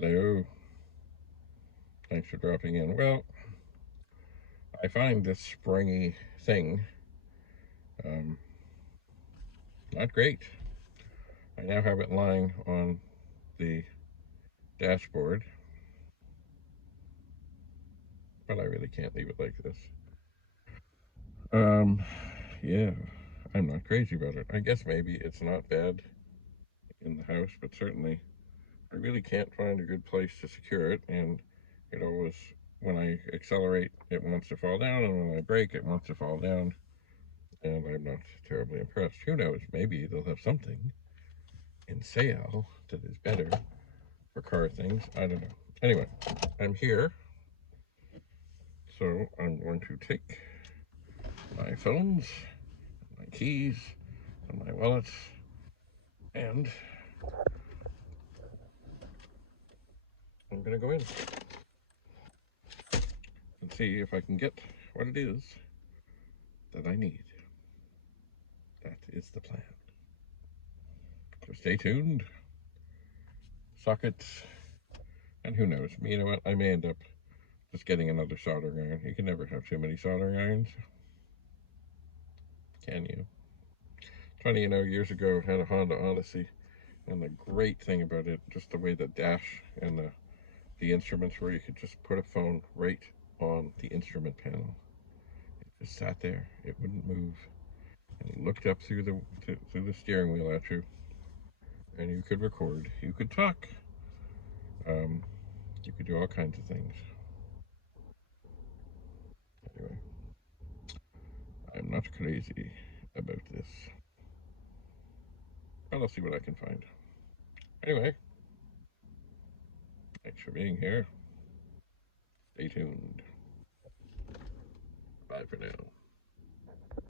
Hello. Thanks for dropping in. Well, I find this springy thing um, not great. I now have it lying on the dashboard, but I really can't leave it like this. Um, yeah, I'm not crazy about it. I guess maybe it's not bad in the house, but certainly I really can't find a good place to secure it, and it always, when I accelerate, it wants to fall down, and when I brake, it wants to fall down, and I'm not terribly impressed. Who knows? Maybe they'll have something in sale that is better for car things. I don't know. Anyway, I'm here, so I'm going to take my phones, my keys, and my wallets, and I'm going to go in and see if I can get what it is that I need. That is the plan. So stay tuned. Sockets, and who knows? You know what? I may end up just getting another soldering iron. You can never have too many soldering irons, can you? It's funny, years ago I had a Honda Odyssey, and the great thing about it, just the way the dash and the instruments were, you could just put a phone right on the instrument panel. It just sat there. It wouldn't move. And it looked up through the steering wheel at you, and you could record. You could talk. Um, you could do all kinds of things. Anyway, I'm not crazy about this, but I'll see what I can find. Anyway, thanks for being here. Stay tuned. Bye for now.